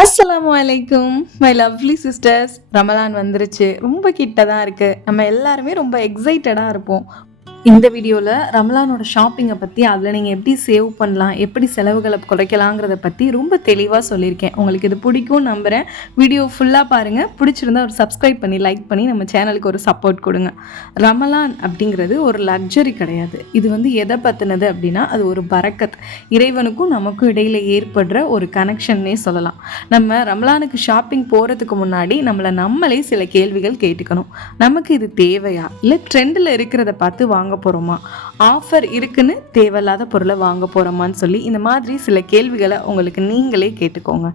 அஸ்ஸலாமு அலைக்கும் my lovely sisters. Ramadan வந்துருச்சு, ரொம்ப கிட்ட தான் இருக்குது. நம்ம எல்லாருமே ரொம்ப எக்ஸைட்டடாக இருப்போம். இந்த வீடியோவில் ரமலானோட ஷாப்பிங்கை பற்றி, அதில் நீங்கள் எப்படி சேவ் பண்ணலாம், எப்படி செலவுகளை குறைக்கலாங்கிறத பற்றி ரொம்ப தெளிவாக சொல்லியிருக்கேன். உங்களுக்கு இது பிடிக்கும் நம்புகிறேன். வீடியோ ஃபுல்லாக பாருங்கள். பிடிச்சிருந்தா ஒரு சப்ஸ்கிரைப் பண்ணி லைக் பண்ணி நம்ம சேனலுக்கு ஒரு சப்போர்ட் கொடுங்க. ரமலான் அப்படிங்கிறது ஒரு லக்ஸரி கிடையாது. இது எதை பற்றினது அப்படின்னா, அது ஒரு பரக்கத். இறைவனுக்கும் நமக்கும் இடையில் ஏற்படுற ஒரு கனெக்ஷன்னே சொல்லலாம். நம்ம ரமலானுக்கு ஷாப்பிங் போகிறதுக்கு முன்னாடி நம்மளே சில கேள்விகள் கேட்டுக்கணும். நமக்கு இது தேவையா, இல்லை ட்ரெண்டில் இருக்கிறத பார்த்து வாங்க போகிறோமா, ஆஃபர் இருக்குன்னு தேவையில்லாத பொருளை வாங்க போகிறோமான்னு சொல்லி இந்த மாதிரி சில கேள்விகளை உங்களுக்கு நீங்களே கேட்டுக்கோங்க.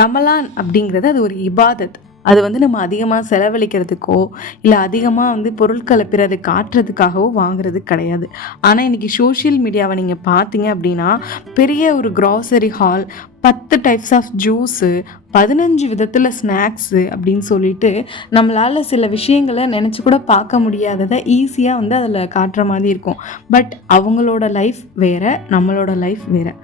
ரமலான் அப்படிங்கிறது அது ஒரு இபாதத். அது நம்ம அதிகமாக செலவழிக்கிறதுக்கோ இல்லை அதிகமாக பொருட்களை பிறகு காட்டுறதுக்காகவோ வாங்குறது கிடையாது. ஆனால் இன்றைக்கி சோஷியல் மீடியாவை நீங்கள் பார்த்தீங்க அப்படின்னா, பெரிய ஒரு grocery hall, 10 types of juice, 15 விதத்தில் ஸ்நாக்ஸு அப்படின்னு சொல்லிட்டு நம்மளால் சில விஷயங்களை நினச்சி கூட பார்க்க முடியாததை ஈஸியாக அதில் காட்டுற மாதிரி இருக்கும். பட் அவங்களோட லைஃப் வேறு, நம்மளோட லைஃப் வேறு.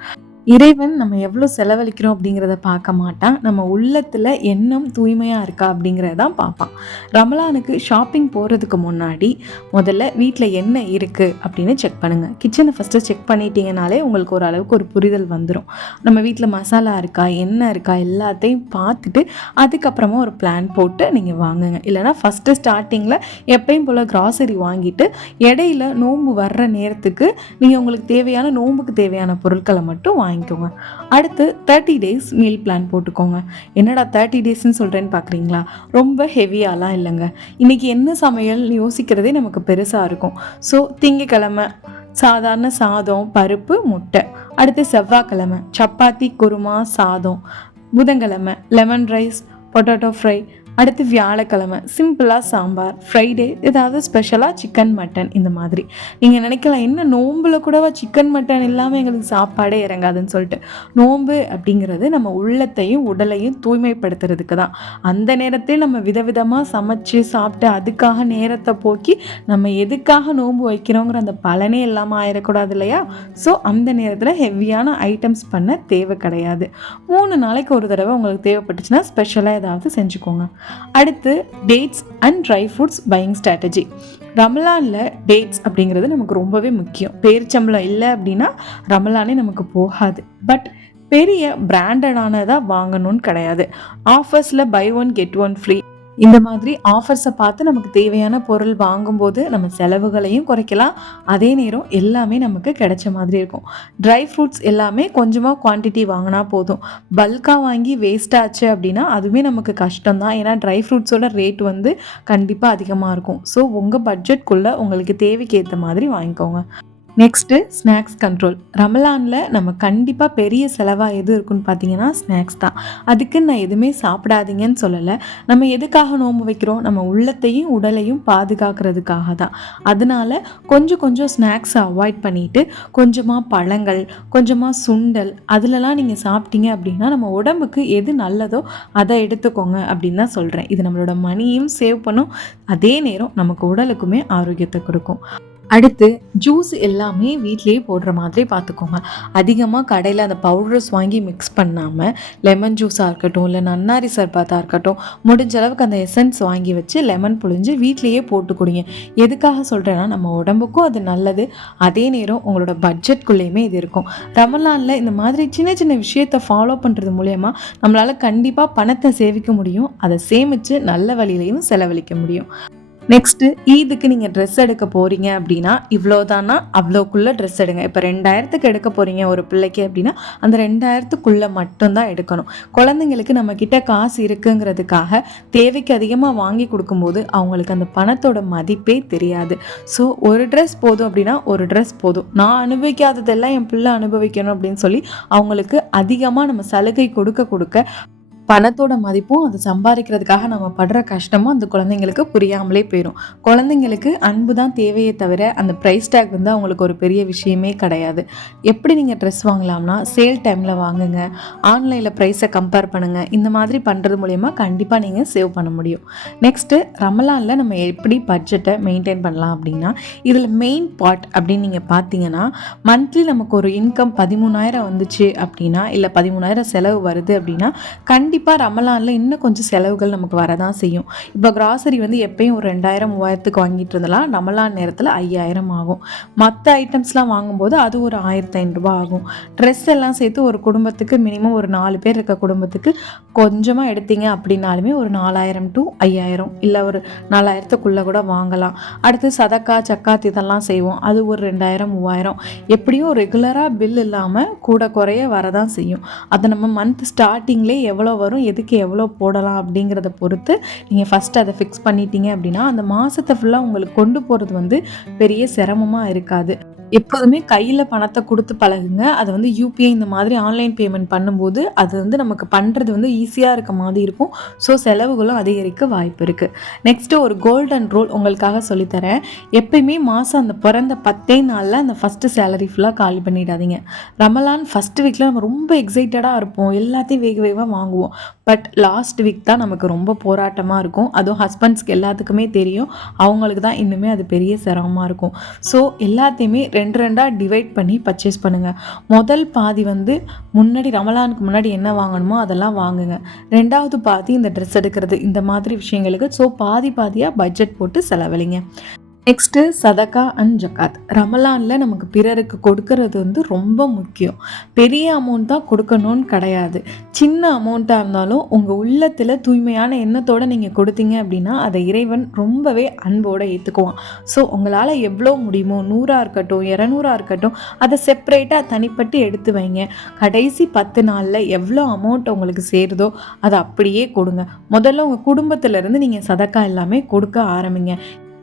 இறைவன் நம்ம எவ்வளோ செலவழிக்கிறோம் அப்படிங்கிறத பார்க்க மாட்டான். நம்ம உள்ளத்தில் எண்ணம் தூய்மையாக இருக்கா அப்படிங்கிறதான் பார்ப்பான். ரமலானுக்கு ஷாப்பிங் போகிறதுக்கு முன்னாடி முதல்ல வீட்டில் என்ன இருக்குது அப்படின்னு செக் பண்ணுங்கள். கிச்சனை ஃபஸ்ட்டு செக் பண்ணிட்டீங்கனாலே உங்களுக்கு ஓரளவுக்கு ஒரு புரிதல் வந்துடும். நம்ம வீட்டில் மசாலா இருக்கா, எண்ணெய் இருக்கா, எல்லாத்தையும் பார்த்துட்டு அதுக்கப்புறமா ஒரு பிளான் போட்டு நீங்கள் வாங்குங்க. இல்லைனா ஃபஸ்ட்டு ஸ்டார்டிங்கில் எப்பயும் போல் கிராசரி வாங்கிட்டு இடையில நோன்பு வர்ற நேரத்துக்கு நீங்கள் உங்களுக்கு தேவையான நோன்புக்கு தேவையான பொருட்களை மட்டும் வாங்கிக்கோங்க. அடுத்து 30 டேஸ் மீல் பிளான் போட்டுக்கோங்க. என்னடா 30 டேஸ்ன்னு சொல்கிறேன்னு பார்க்குறீங்களா? ரொம்ப ஹெவியாலாம் இல்லைங்க. இன்றைக்கி என்ன சமையல் யோசிக்கிறதே நமக்கு பெருசாக இருக்கும். ஸோ திங்கக்கிழமை சாதாரண சாதம், பருப்பு, முட்டை. அடுத்து செவ்வாய்க்கிழமை சப்பாத்தி, குருமா, சாதம். புதன்கிழமை லெமன் ரைஸ், பொட்டேட்டோ ஃப்ரை. அடுத்து வியாழக்கிழமை சிம்பிளாக சாம்பார். ஃப்ரைடே ஏதாவது ஸ்பெஷலாக சிக்கன், மட்டன். இந்த மாதிரி நீங்கள் நினைக்கலாம், என்ன நோம்பில் கூடவா சிக்கன் மட்டன் இல்லாமல் எங்களுக்கு சாப்பாடே இறங்காதுன்னு சொல்லிட்டு. நோன்பு அப்படிங்கிறது நம்ம உள்ளத்தையும் உடலையும் தூய்மைப்படுத்துறதுக்கு தான். அந்த நேரத்தில் நம்ம விதவிதமாக சமைச்சு சாப்பிட்டு அதுக்காக நேரத்தை போக்கி நம்ம எதுக்காக நோன்பு வைக்கிறோங்கிற அந்த பலனே இல்லாமல் ஆயிடக்கூடாது இல்லையா? ஸோ அந்த நேரத்தில் ஹெவியான ஐட்டம்ஸ் பண்ண தேவை கிடையாது. 3 நாளைக்கு ஒரு தடவை உங்களுக்கு தேவைப்பட்டுச்சுன்னா ஸ்பெஷலாக ஏதாவது செஞ்சுக்கோங்க. அடுத்து dates and dry fruits buying strategy. ரமலானில் டேட்ஸ் அப்படிங்கிறது நமக்கு ரொம்பவே முக்கியம். பேரிச்சம்பளம் இல்லை அப்படின்னா ரமலானே நமக்கு போகாது. பட் பெரிய பிராண்டடானதாக வாங்கணும்னு கிடையாது. ஆஃபர்ஸில் பை 1 கெட் 1 ஃப்ரீ இந்த மாதிரி ஆஃபர்ஸை பார்த்து நமக்கு தேவையான பொருள் வாங்கும்போது நம்ம செலவுகளையும் குறைக்கலாம். அதே நேரம் எல்லாமே நமக்கு கிடைச்ச மாதிரி இருக்கும். ட்ரை ஃப்ரூட்ஸ் எல்லாமே கொஞ்சமாக குவான்டிட்டி வாங்கினா போதும். பல்காக வாங்கி வேஸ்ட் ஆச்சு அப்படின்னா அதுவுமே நமக்கு கஷ்டம்தான். ஏன்னா ட்ரை ஃப்ரூட்ஸோட ரேட் கண்டிப்பாக அதிகமாக இருக்கும். ஸோ உங்கள் பட்ஜெட்குள்ளே உங்களுக்கு தேவைக்கு ஏற்ற மாதிரி வாங்கிக்கோங்க. Next snacks control. ரமலானில் நம்ம கண்டிப்பாக பெரிய செலவாக எது இருக்குன்னு பார்த்தீங்கன்னா ஸ்நாக்ஸ் தான். அதுக்குன்னு நான் எதுவுமே சாப்பிடாதீங்கன்னு சொல்லலை. நம்ம எதுக்காக நோன்பு வைக்கிறோம்? நம்ம உள்ளத்தையும் உடலையும் பாதுகாக்கிறதுக்காக தான். அதனால கொஞ்சம் ஸ்நாக்ஸை அவாய்ட் பண்ணிவிட்டு கொஞ்சமாக பழங்கள், கொஞ்சமாக சுண்டல் அதிலலாம் நீங்கள் சாப்பிட்டீங்க அப்படின்னா நம்ம உடம்புக்கு எது நல்லதோ அதை எடுத்துக்கோங்க அப்படின்னு தான் சொல்கிறேன். இது நம்மளோட மணியும் சேவ் பண்ணும், அதே நேரம் நமக்கு உடலுக்குமே ஆரோக்கியத்தை கொடுக்கும். அடுத்து ஜூஸ் எல்லாமே வீட்லேயே போடுற மாதிரி பார்த்துக்கோங்க. அதிகமாக கடையில் அந்த பவுடர்ஸ் வாங்கி மிக்ஸ் பண்ணாமல் லெமன் ஜூஸாக இருக்கட்டும், இல்லை நன்னாரி சர்பாத்தாக இருக்கட்டும், முடிஞ்ச அளவுக்கு அந்த எசன்ஸ் வாங்கி வச்சு லெமன் புழிஞ்சு வீட்லேயே போட்டு குடிங்க. எதுக்காக சொல்கிறேன்னா நம்ம உடம்புக்கும் அது நல்லது, அதே நேரம் உங்களோட பட்ஜெட்குள்ளேயுமே இது இருக்கும். ரமலானில் இந்த மாதிரி சின்ன சின்ன விஷயத்தை ஃபாலோ பண்ணுறது மூலயமா நம்மளால் கண்டிப்பாக பணத்தை சேமிக்க முடியும். அதை சேமித்து நல்ல வழியிலையும் செலவழிக்க முடியும். நெக்ஸ்ட்டு ஈதுக்கு நீங்கள் ட்ரெஸ் எடுக்க போகிறீங்க அப்படின்னா இவ்வளோதானா அவ்வளோக்குள்ளே ட்ரெஸ் எடுங்க. இப்போ 2000க்கு எடுக்க போகிறீங்க ஒரு பிள்ளைக்கு அப்படின்னா அந்த 2000க்குள்ளே மட்டும்தான் எடுக்கணும். குழந்தைங்களுக்கு நம்மக்கிட்ட காசு இருக்குங்கிறதுக்காக தேவைக்கு அதிகமாக வாங்கி கொடுக்கும்போது அவங்களுக்கு அந்த பணத்தோட மதிப்பே தெரியாது. ஸோ ஒரு ட்ரெஸ் போதும் அப்படின்னா ஒரு ட்ரெஸ் போதும். நான் அனுபவிக்காததெல்லாம் என் பிள்ளை அனுபவிக்கணும் அப்படின்னு சொல்லி அவங்களுக்கு அதிகமாக நம்ம சலுகை கொடுக்க பணத்தோட மதிப்பும் அதை சம்பாதிக்கிறதுக்காக நம்ம படுற கஷ்டமும் அந்த குழந்தைங்களுக்கு புரியாமலே போயிடும். குழந்தைங்களுக்கு அன்பு தான் தேவையே தவிர அந்த ப்ரைஸ் டேக் அவங்களுக்கு ஒரு பெரிய விஷயமே கிடையாது. எப்படி நீங்கள் ட்ரெஸ் வாங்கலாம்னா சேல் டைமில் வாங்குங்க, ஆன்லைனில் ப்ரைஸை கம்பேர் பண்ணுங்கள். இந்த மாதிரி பண்ணுறது மூலயமா கண்டிப்பாக நீங்கள் சேவ் பண்ண முடியும். நெக்ஸ்ட்டு ரமலானில் நம்ம எப்படி பட்ஜெட்டை மெயின்டைன் பண்ணலாம் அப்படின்னா, இதில் மெயின் பார்ட் அப்படின்னு நீங்கள் பார்த்தீங்கன்னா, மந்த்லி நமக்கு ஒரு இன்கம் 13,000 வந்துச்சு அப்படின்னா, இல்லை 13,000 செலவு வருது அப்படின்னா கண்டிப்பாக கண்டிப்பாக ரமலானில் இன்னும் கொஞ்சம் செலவுகள் நமக்கு வரதான் செய்யும். இப்போ கிராசரி வந்து எப்பயும் ஒரு 2000 3000க்கு வாங்கிட்டு இருந்தலாம், ரமலான் நேரத்தில் 5000 ஆகும். மற்ற ஐட்டம்ஸ்லாம் வாங்கும்போது அது ஒரு 1500 ஆகும். ட்ரெஸ் எல்லாம் சேர்த்து ஒரு குடும்பத்துக்கு மினிமம் ஒரு 4 பேர் இருக்க குடும்பத்துக்கு கொஞ்சமாக எடுத்தீங்க அப்படின்னாலுமே ஒரு 4000 to 5000 இல்லை ஒரு 4000க்குள்ளே கூட வாங்கலாம். அடுத்து சதக்கா சக்காத் இதெல்லாம் செய்வோம், அது ஒரு 2000 3000 எப்படியும் ரெகுலராக பில் இல்லாமல் கூட குறைய வரதான் செய்யும். அதை நம்ம மந்த் ஸ்டார்டிங்லேயே எவ்வளோ வரும், எதுக்கு எவ்வளோ போடலாம் அப்படிங்கிறத பொறுத்து நீங்கள் ஃபஸ்ட்டு அதை ஃபிக்ஸ் பண்ணிட்டீங்க அப்படின்னா அந்த மாதத்தை ஃபுல்லாக உங்களுக்கு கொண்டு போகிறது வந்து பெரிய சிரமமாக இருக்காது. எப்போதுமே கையில் பணத்தை கொடுத்து பழகுங்க. அது வந்து யூபிஐ இந்த மாதிரி ஆன்லைன் பேமெண்ட் பண்ணும்போது அது வந்து நமக்கு பண்ணுறது வந்து ஈஸியாக இருக்க மாதிரி இருக்கும். ஸோ செலவுகளும் அதிகரிக்க வாய்ப்பு இருக்குது. நெக்ஸ்ட்டு ஒரு கோல்டன் ரூல் உங்களுக்காக சொல்லித்தரேன். எப்பயுமே மாதம் அந்த பிறந்த 10 நாளில் அந்த ஃபஸ்ட்டு சேலரி ஃபுல்லாக காலி பண்ணிடாதீங்க. ரமலான் ஃபஸ்ட்டு வீக்கில் நம்ம ரொம்ப எக்ஸைட்டடாக இருப்போம், எல்லாத்தையும் வேக வேகமாக வாங்குவோம். பட் லாஸ்ட் வீக் தான் நமக்கு ரொம்ப போராட்டமாக இருக்கும். அதுவும் ஹஸ்பண்ட்ஸ்க்கு எல்லாத்துக்குமே தெரியும், அவங்களுக்கு தான் இன்னுமே அது பெரிய சிரமமாக இருக்கும். ஸோ எல்லாத்தையுமே 2 டிவைட் பண்ணி பர்ச்சேஸ் பண்ணுங்கள். முதல் பாதி வந்து முன்னாடி ரமலானுக்கு முன்னாடி என்ன வாங்கணுமோ அதெல்லாம் வாங்குங்க. 2வது பாதி இந்த ட்ரெஸ் எடுக்கிறது இந்த மாதிரி விஷயங்களுக்கு. ஸோ பாதி பாதியாக பட்ஜெட் போட்டு செலவழிங்க. நெக்ஸ்ட்டு சதக்கா அண்ட் ஜக்காத். ரமலானில் நமக்கு பிறருக்கு கொடுக்கறது வந்து ரொம்ப முக்கியம். பெரிய அமௌண்ட் தான் கொடுக்கணும்னு கிடையாது. சின்ன அமௌண்ட்டாக இருந்தாலும் உங்கள் உள்ளத்தில் தூய்மையான எண்ணத்தோடு நீங்கள் கொடுத்தீங்க அப்படின்னா அதை இறைவன் ரொம்பவே அன்போடு ஏற்றுக்குவான். ஸோ உங்களால் எவ்வளோ முடியுமோ 100 இருக்கட்டும் 200 இருக்கட்டும் அதை செப்பரேட்டாக தனிப்பட்டு எடுத்து வைங்க. கடைசி 10 நாளில் எவ்வளோ அமௌண்ட் உங்களுக்கு சேருதோ அதை அப்படியே கொடுங்க. முதல்ல உங்கள் குடும்பத்திலேருந்து நீங்கள் சதக்கா எல்லாமே கொடுக்க ஆரம்பிங்க.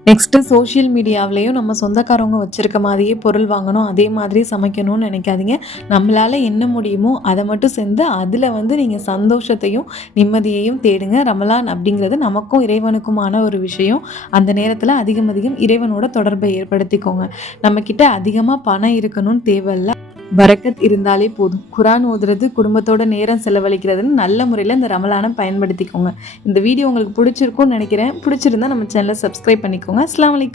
நெக்ஸ்ட்டு சோஷியல் மீடியாவிலையும் நம்ம சொந்தக்காரவங்க வச்சுருக்க மாதிரியே பொருள் வாங்கணும், அதே மாதிரி சமைக்கணும்னு நினைக்காதீங்க. நம்மளால் என்ன முடியுமோ அதை மட்டும் செஞ்சு அதில் வந்து நீங்கள் சந்தோஷத்தையும் நிம்மதியையும் தேடுங்க. ரமலான் அப்படிங்கிறது நமக்கும் இறைவனுக்குமான ஒரு விஷயம். அந்த நேரத்தில் அதிகம் இறைவனோட தொடர்பை ஏற்படுத்திக்கோங்க. நம்மக்கிட்ட அதிகமாக பணம் இருக்கணும்னு தேவையில்லை, பரக்கத் இருந்தாலே போதும். குரான் ஓதுறது, குடும்பத்தோட நேரம் செலவழிக்கிறதுன்னு நல்ல முறையில் இந்த ரமலானை பயன்படுத்திக்கோங்க. இந்த வீடியோ உங்களுக்கு பிடிச்சிருக்கும்னு நினைக்கிறேன். பிடிச்சிருந்தா நம்ம சேனலை சப்ஸ்கிரைப் பண்ணிக்கோங்க. அஸ்ஸலாமு அலைக்கும்.